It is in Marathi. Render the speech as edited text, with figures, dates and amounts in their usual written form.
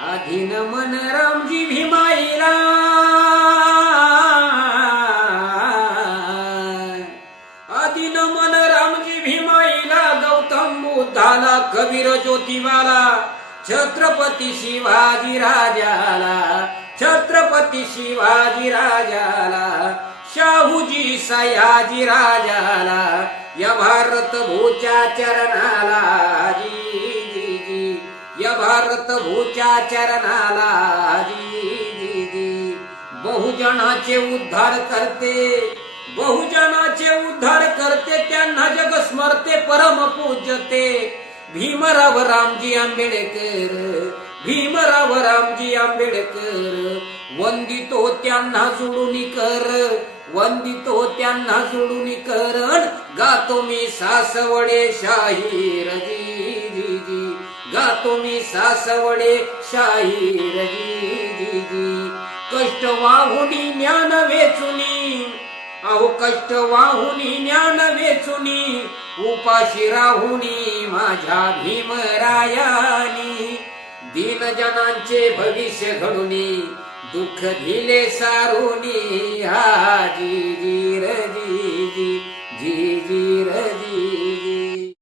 आधीन मन रामजी भीमाईला, आधीन मन रामजी भीमाईला, गौतम बुद्धाला, कबीर ज्योतिबाला, छत्रपती शिवाजी राजाला, छत्रपती शिवाजी राजाला, शाहूजी सयाजी राजाला, या भारत भूच्या चरणाला, या भारत भूच्या चरणाला, बहुजनाचे उद्धार करते, बहुजनाचे उद्धार करते, त्यांना जग स्मरते, परम पूज्यते, भीमराव रामजी आंबेडकर, भीमराव रामजी आंबेडकर, वंदितो त्यांना सोडून कर, वंदितो त्यांना सोडून कर, गातो मी सासवडे शाहीर जी, गातो मी सासवडे शाहीर जी, कष्ट वाहुनी ज्ञान वेचुनी, अहो कष्ट वाहुनी ज्ञान वेचुनी, उपाशी राहुनी माझ्या भीमरायानी, दीन जनांचे भविष्य घडुनी, दुःख दिले सारुनी, हा जी जी र जी जी जी जी र जी.